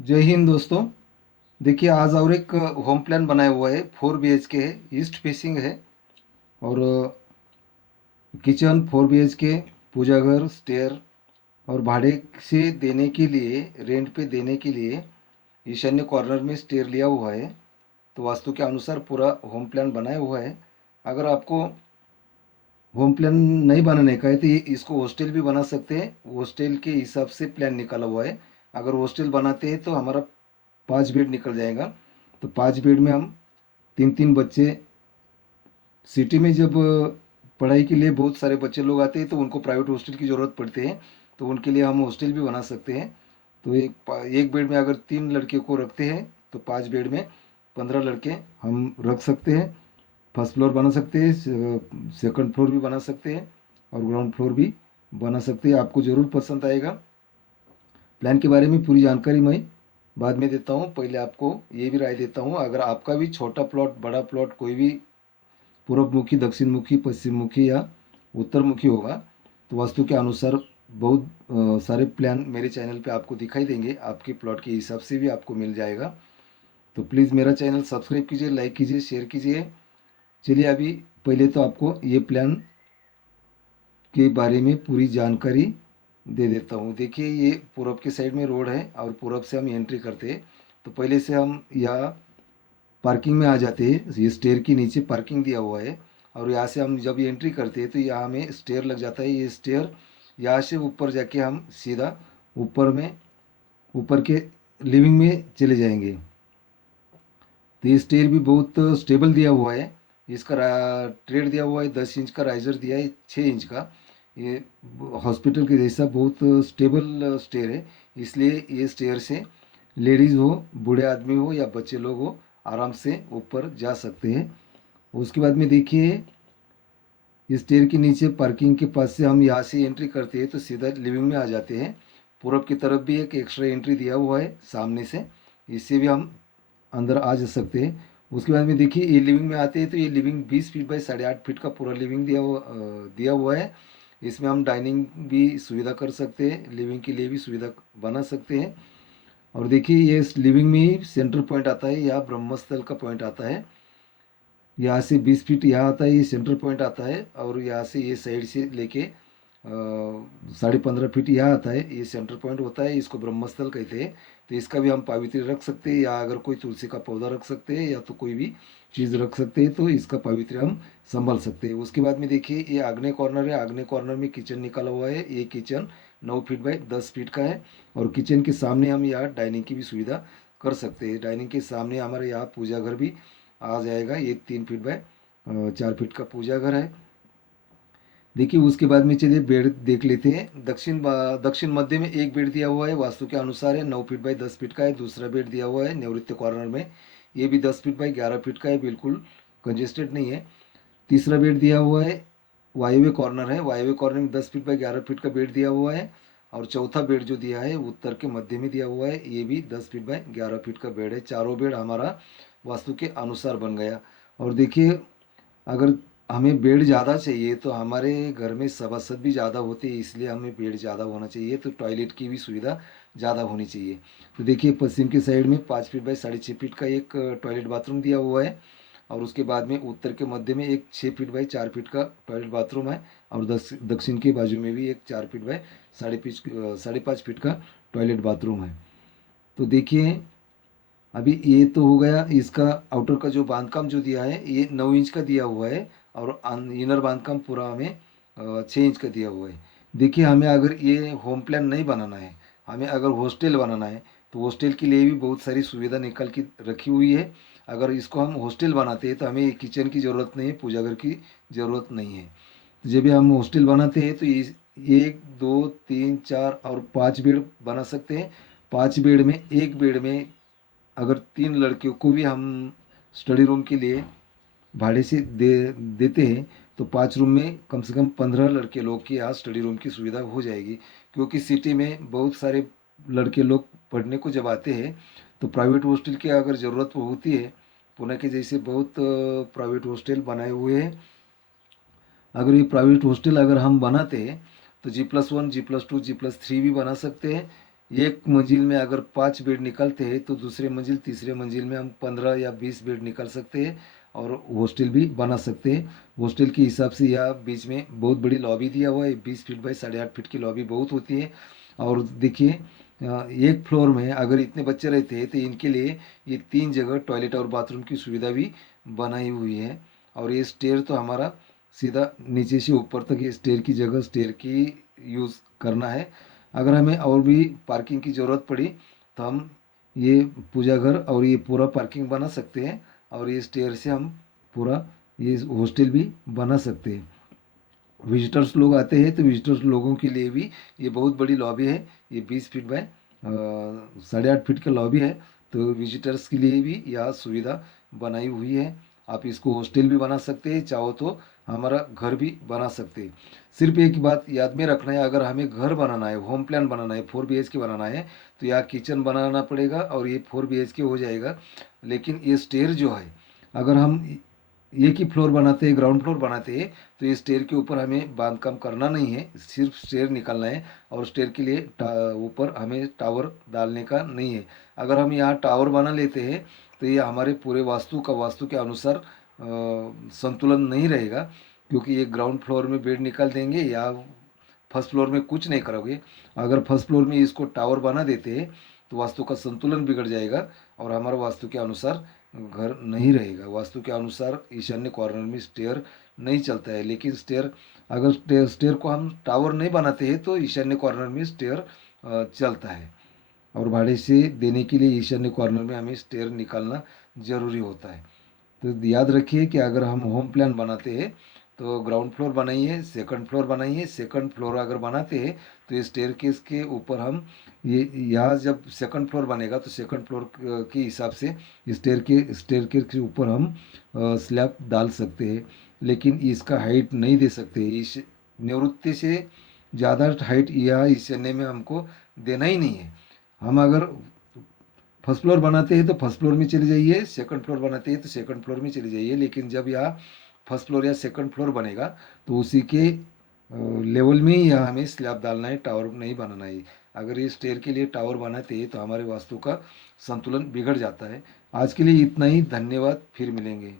जय हिंद दोस्तों। देखिए आज और एक होम प्लान बनाया हुआ है। 4 BHK है, ईस्ट फेसिंग है। और किचन 4 BHK, पूजा घर, स्टेयर। और भाड़े से देने के लिए, रेंट पे देने के लिए ईशान्य कॉर्नर में स्टेयर लिया हुआ है। तो वास्तु के अनुसार पूरा होम प्लान बनाया हुआ है। अगर आपको होम प्लान नहीं बनाने का है तो ये इसको हॉस्टल भी बना सकते हैं। हॉस्टल के हिसाब से प्लान निकाला हुआ है। अगर हॉस्टल बनाते हैं तो हमारा 5 बेड निकल जाएगा। तो 5 बेड में हम तीन तीन बच्चे, सिटी में जब पढ़ाई के लिए बहुत सारे बच्चे लोग आते हैं तो उनको प्राइवेट हॉस्टल की ज़रूरत पड़ती है। तो उनके लिए हम हॉस्टल भी बना सकते हैं। तो एक बेड में अगर 3 लड़के को रखते हैं तो 5 बेड में 15 लड़के हम रख सकते हैं। फर्स्ट फ्लोर बना सकते हैं, सेकंड फ्लोर भी बना सकते हैं, और ग्राउंड फ्लोर भी बना सकते हैं। आपको ज़रूर पसंद आएगा। प्लान के बारे में पूरी जानकारी मैं बाद में देता हूँ। पहले आपको ये भी राय देता हूँ, अगर आपका भी छोटा प्लॉट, बड़ा प्लॉट, कोई भी पूर्व मुखी, दक्षिण मुखी, पश्चिम मुखी या उत्तर मुखी होगा तो वास्तु के अनुसार बहुत सारे प्लान मेरे चैनल पे आपको दिखाई देंगे। आपके प्लॉट के हिसाब से भी आपको मिल जाएगा। तो प्लीज़ मेरा चैनल सब्सक्राइब कीजिए, लाइक कीजिए, शेयर कीजिए। चलिए अभी पहले तो आपको ये प्लान के बारे में पूरी जानकारी दे देता हूँ। देखिए ये पूरब के साइड में रोड है और पूरब से हम एंट्री करते हैं। तो पहले से हम यहाँ पार्किंग में आ जाते हैं। ये स्टेयर के नीचे पार्किंग दिया हुआ है। और यहाँ से हम जब एंट्री करते हैं तो यहाँ हमें स्टेयर लग जाता है। ये स्टेयर यहाँ से ऊपर जाके हम सीधा ऊपर में, ऊपर के लिविंग में चले जाएंगे। तो ये स्टेयर भी बहुत स्टेबल दिया हुआ है। इसका ट्रेड दिया हुआ है, 10 इंच का राइजर दिया है, 6 इंच का। ये हॉस्पिटल के जैसा बहुत स्टेबल स्टेयर है। इसलिए ये स्टेयर से लेडीज़ हो, बूढ़े आदमी हो या बच्चे लोग हो, आराम से ऊपर जा सकते हैं। उसके बाद में देखिए इस स्टेयर के नीचे पार्किंग के पास से हम यहाँ से एंट्री करते हैं तो सीधा लिविंग में आ जाते हैं। पूरब की तरफ भी एक एक्स्ट्रा एंट्री दिया हुआ है सामने से, इससे भी हम अंदर आ जा सकते हैं। उसके बाद में देखिए ये लिविंग में आते हैं तो ये लिविंग 20 फीट बाई 8.5 फीट का पूरा लिविंग दिया हुआ है। इसमें हम डाइनिंग भी सुविधा कर सकते हैं, लिविंग के लिए भी सुविधा बना सकते हैं। और देखिए ये लिविंग में ही सेंटर पॉइंट आता है, यहाँ ब्रह्मस्थल का पॉइंट आता है। यहाँ से 20 फीट यहाँ आता है, ये सेंटर पॉइंट आता है। और यहाँ से ये साइड से लेके 15.5 फीट यहाँ आता है, ये सेंटर पॉइंट होता है। इसको ब्रह्मस्थल कहते हैं। तो इसका भी हम पावित्री रख सकते हैं, या अगर कोई तुलसी का पौधा रख सकते हैं या तो कोई भी चीज़ रख सकते हैं, तो इसका पावित्री हम संभाल सकते हैं। उसके बाद में देखिए ये आग्नेय कॉर्नर है। आग्नेय कॉर्नर में किचन निकाला हुआ है। ये किचन 9 फीट बाई 10 फीट का है। और किचन के सामने हम यहाँ डाइनिंग की भी सुविधा कर सकते हैं। डाइनिंग के सामने हमारे यहाँ पूजा घर भी आ जाएगा। ये 3 फीट बाय 4 फीट का पूजा घर है। देखिए उसके बाद में चलिए बेड देख लेते हैं। दक्षिण मध्य में एक बेड दिया हुआ है, वास्तु के अनुसार है, 9 फीट बाई 10 फीट का है। दूसरा बेड दिया हुआ है नैऋत्य कॉर्नर में, ये भी 10 फीट बाई 11 फीट का है, बिल्कुल कंजेस्टेड नहीं है। तीसरा बेड दिया हुआ है, वायव्य कॉर्नर है। वायव्य कॉर्नर में 10 फीट बाई 11 फीट का बेड दिया हुआ है। और चौथा बेड जो दिया है उत्तर के मध्य में दिया हुआ है, ये भी 10 फीट बाई 11 फीट का बेड है। चारों बेड हमारा वास्तु के अनुसार बन गया। और देखिए अगर हमें बेड ज़्यादा चाहिए तो हमारे घर में सभासद भी ज़्यादा होते हैं, इसलिए हमें बेड ज़्यादा होना चाहिए। तो टॉयलेट की भी सुविधा ज़्यादा होनी चाहिए। तो देखिए पश्चिम की साइड में 5 फीट बाई 6.5 फीट का एक टॉयलेट बाथरूम दिया हुआ है। और उसके बाद में उत्तर के मध्य में एक 6 फीट बाई 4 फीट का टॉयलेट बाथरूम है। और दक्षिण के बाजू में भी एक 4 फीट बाई 5.5 फीट का टॉयलेट बाथरूम है। तो देखिए अभी ये तो हो गया। इसका आउटर का जो बांधकाम जो दिया है ये 9 इंच का दिया हुआ है। और इनर बांधकाम पूरा हमें 6 इंच का दिया हुआ है। देखिए हमें अगर ये होम प्लान नहीं बनाना है, हमें अगर हॉस्टल बनाना है तो हॉस्टल के लिए भी बहुत सारी सुविधा निकल के रखी हुई है। अगर इसको हम हॉस्टल बनाते हैं तो हमें किचन की ज़रूरत नहीं है, पूजा घर की ज़रूरत नहीं है। तो जब भी हम हॉस्टल बनाते हैं तो इस 1 2 3 4 और 5 बेड बना सकते हैं। 5 बेड में एक बेड में अगर 3 लड़कियों को भी हम स्टडी रूम के लिए भाड़े से देते हैं तो 5 रूम में कम से कम 15 लड़के लोग की यहाँ स्टडी रूम की सुविधा हो जाएगी। क्योंकि सिटी में बहुत सारे लड़के लोग पढ़ने को जब आते हैं तो प्राइवेट हॉस्टल की अगर ज़रूरत होती है, पुणे के जैसे बहुत प्राइवेट हॉस्टल बनाए हुए हैं। अगर ये प्राइवेट हॉस्टल अगर हम बनाते हैं तो G+1, G+2, G+3 भी बना सकते हैं। एक मंजिल में अगर 5 बेड निकलते हैं तो दूसरे मंजिल तीसरे मंजिल में हम 15 या 20 बेड निकल सकते हैं और हॉस्टल भी बना सकते हैं। हॉस्टल के हिसाब से यहाँ बीच में बहुत बड़ी लॉबी दिया हुआ है, 20 फीट बाई 8.5 फीट की लॉबी बहुत होती है। और देखिए एक फ्लोर में अगर इतने बच्चे रहते हैं तो इनके लिए ये 3 जगह टॉयलेट और बाथरूम की सुविधा भी बनाई हुई है। और ये स्टेयर तो हमारा सीधा नीचे से ऊपर तक ये स्टेयर की जगह स्टेयर की यूज़ करना है। अगर हमें और भी पार्किंग की ज़रूरत पड़ी तो हम ये पूजा घर और ये पूरा पार्किंग बना सकते हैं और ये स्टेयर से हम पूरा ये हॉस्टल भी बना सकते हैं। विजिटर्स लोग आते हैं तो विजिटर्स लोगों के लिए भी ये बहुत बड़ी लॉबी है। ये 20 फीट बाय 8.5 फीट का लॉबी है। तो विजिटर्स के लिए भी यह सुविधा बनाई हुई है। आप इसको हॉस्टल भी बना सकते हैं, चाहो तो हमारा घर भी बना सकते हैं। सिर्फ एक बात याद में रखना है, अगर हमें घर बनाना है, होम प्लान बनाना है, 4 BHK बनाना है तो यहाँ किचन बनाना पड़ेगा और ये 4 BHK हो जाएगा। लेकिन ये स्टेयर जो है, अगर हम एक ही फ्लोर बनाते हैं, ग्राउंड फ्लोर बनाते हैं, तो ये स्टेयर के ऊपर हमें बांधकाम करना नहीं है, सिर्फ स्टेयर निकालना है। और स्टेयर के लिए ऊपर हमें टावर डालने का नहीं है। अगर हम यहाँ टावर बना लेते हैं तो ये हमारे पूरे वास्तु के अनुसार संतुलन नहीं रहेगा, क्योंकि ये ग्राउंड फ्लोर में बेड निकाल देंगे या फर्स्ट फ्लोर में कुछ नहीं करोगे। अगर फर्स्ट फ्लोर में इसको टावर बना देते हैं तो वास्तु का संतुलन बिगड़ जाएगा और हमारा वास्तु के अनुसार घर नहीं रहेगा। वास्तु के अनुसार ईशान्य कॉर्नर में स्टेयर नहीं चलता है। लेकिन स्टेयर, अगर स्टेयर को हम टावर नहीं बनाते हैं तो ईशान्य कॉर्नर में स्टेयर चलता है। और भाड़े से देने के लिए ईशान्य कॉर्नर में हमें स्टेयर निकालना ज़रूरी होता है। तो याद रखिए कि अगर हम होम प्लान बनाते हैं तो ग्राउंड फ्लोर बनाइए, सेकंड फ्लोर बनाइए। सेकंड फ्लोर अगर बनाते हैं तो ये स्टेयर केस के ऊपर हम ये यहाँ जब सेकंड फ्लोर बनेगा तो सेकंड फ्लोर के हिसाब से स्टेयर के ऊपर हम स्लैब डाल सकते हैं। लेकिन इसका हाइट नहीं दे सकते। इस निवृत्ति से ज़्यादा हाइट या ईशान्य में हमको देना ही नहीं है। हम अगर फर्स्ट फ्लोर बनाते हैं तो फर्स्ट फ्लोर में चले जाइए, सेकंड फ्लोर बनाते हैं तो सेकंड फ्लोर में चले जाइए। लेकिन जब यहाँ फर्स्ट फ्लोर या सेकंड फ्लोर बनेगा तो उसी के लेवल में ही यहाँ हमें स्लैब डालना है, टावर नहीं बनाना है। अगर ये स्टेयर के लिए टावर बनाते हैं तो हमारे वास्तु का संतुलन बिगड़ जाता है। आज के लिए इतना ही, धन्यवाद, फिर मिलेंगे।